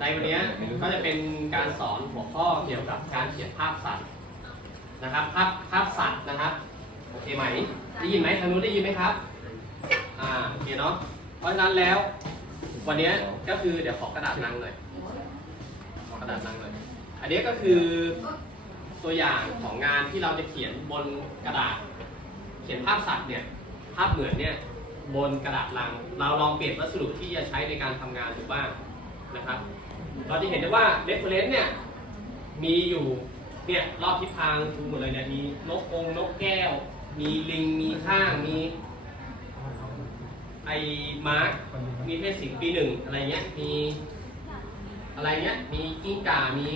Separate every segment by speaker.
Speaker 1: ในวันนี้ก็จะเป็นการสอนหัวข้อเกี่ยวกับการเขียนภาพสัตว์นะครับ ภาพภาพสัตว์นะครับโอเคไหมได้ยินไหมทางนู้นได้ยินไหมครับอ่าโอเคเนาะเพราะฉะนั้นแล้ว วันนี้ก็คือเดี๋ยวขอกระดาษนังหน่อยขอกระดาษนังหน่อยอันนี้ก็คือตัวอย่างของงานที่เราจะเขียนบนกระดาษ เขียนภาพสัตว์เนี่ยภาพเหมือนเนี่ยบนกระดาษลัง เราลองเปลี่ยนวัสดุที่จะใช้ในการทำงานดูบ้างนะครับ เราจะเห็นได้ว่า reference เนี่ยมีอยู่เนี่ยรอบทิศทางดูหมดเลยเนี่ยมีนกองนกแก้ว มีลิงมีข้างมีไอ้มาร์คมีเพศสิงปีหนึ่งอะไรเงี้ยมีอะไรเงี้ยมีกิ้งก่ามี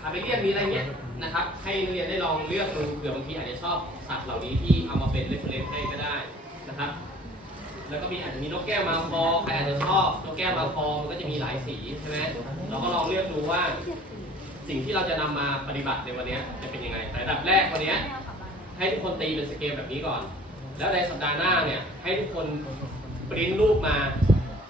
Speaker 1: คาเบเลียนมีอะไรเงี้ยนะครับ ให้นักเรียนได้ลองเลือกดูเผื่อบางทีอาจจะชอบสัตว์เหล่านี้ที่เอามาเป็น reference ให้ก็ได้นะครับ แล้วก็มีอาจจะมีนกแก้วมาคอใครอาจจะชอบนกแก้วมาคอมันก็จะมีหลายสีใช่ไหมเราก็ลองเลือกดูว่า สิ่งที่เราจะนำมาปฏิบัติในวันนี้จะเป็นยังไงแต่ดับแรกวันนี้ให้ทุกคนตีเป็นสเกลแบบนี้ก่อน แล้วในสัปดาห์หน้าเนี่ยให้ทุกคนปริ้นรูปมา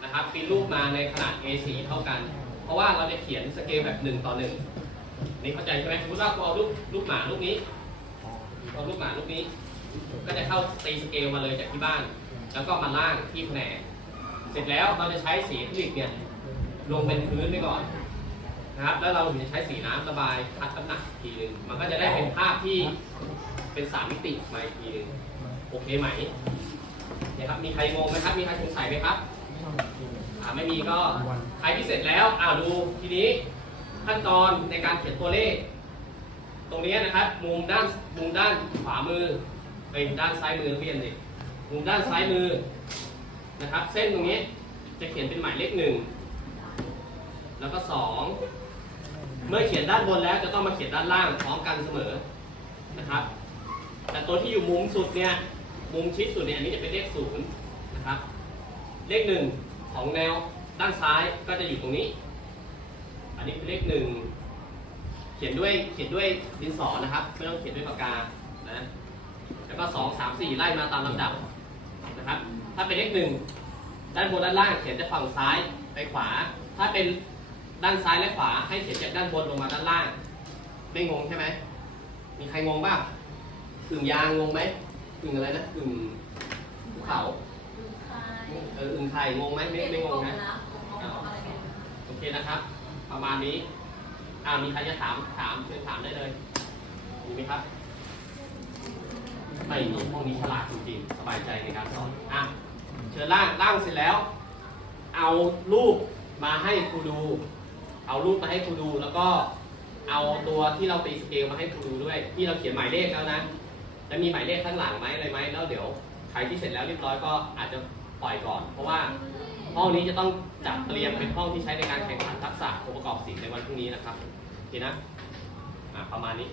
Speaker 1: นะครับปริ้นรูปมาในขนาด A4 เท่ากัน เพราะว่าเราจะเขียนสเกลแบบ1ต่อ1นี่เข้าใจใช่ไหมสมมติว่ากูเอารูปรูปหมารูปนี้เอารูปหมารูปนี้ ก็จะเข้าตีสเกลมาเลยจากที่บ้าน แล้วก็มาล่างที่แผนกเสร็จแล้วเราจะใช้สีอะคริลิกเนี่ยลงเป็นพื้นไปก่อนนะครับ แล้วเราถึงจะใช้สีน้ำระบายคัดน้ำหนักอีกทีหนึ่งมันก็จะได้เป็นภาพที่เป็นสามมิติมาอีกทีหนึ่งโอเคไหมเนี่ยครับมีใครงงไหมครับมีใครสงสัยไหมครับอ่าไม่มีก็ใครที่เสร็จแล้วอ่าดูทีนี้ขั้นตอนในการเขียนตัวเลข ตรงนี้นะครับมุมด้านมุมด้านขวามือไปด้านซ้ายมือนักเรียนดิ มุมด้านซ้ายมือนะครับ เส้นตรงนี้จะเขียนเป็นหมายเลขหนึ่งแล้วก็สองเมื่อเขียนด้านบนแล้วจะต้องมาเขียนด้านล่างพร้อมกันเสมอนะครับ แต่ตัวที่อยู่มุมสุดเนี่ยมุมชิดสุดเนี่ยอันนี้จะเป็นเลขศูนย์นะครับ เลขหนึ่งของแนวด้านซ้ายก็จะอยู่ตรงนี้ อันนี้เป็นเลขหนึ่งเขียนด้วยเขียนด้วยดินสอนะครับไม่ต้องเขียนด้วยปากกานะแล้วก็สองสามสี่ไล่มาตามลำดับ นะครับ ถ้าเป็นเลขหนึ่งด้านบนด้านล่างเขียนจากฝั่งซ้ายไปขวา ถ้าเป็นด้านซ้ายและขวาให้เขียนจากด้านบนลงมาด้านล่าง ไม่งงใช่ไหม มีใครงงบ้างกึ่งยางงงไหมกึ่งอะไรนะกึ่งภูเขาเอออึ่งไข่งงไหมไม่ไม่งงนะโอเคนะครับ ประมาณนี้อ่ามีใครจะถามถามเชิญถามได้เลยมีไหมครับ ไม่มีห้องนี้ฉลาดจริงๆ สบายใจในการสอนอะเชิญล่างล่างเสร็จแล้ว เอารูปมาให้ครูดู เอารูปมาให้ครูดู แล้วก็เอาตัวที่เราตีสเกลมาให้ครูดูด้วย ที่เราเขียนหมายเลขแล้วนะจะมีหมายเลขข้างหลังไหมอะไรไหมแล้วเดี๋ยวใครที่เสร็จแล้วเรียบร้อยก็อาจจะปล่อยก่อน เพราะว่าห้องนี้จะต้องจัดเตรียมเป็นห้องที่ใช้ในการแข่งขันทักษะองค์ประกอบศิลป์ในวันพรุ่งนี้นะครับโอเคนะอะประมาณนี้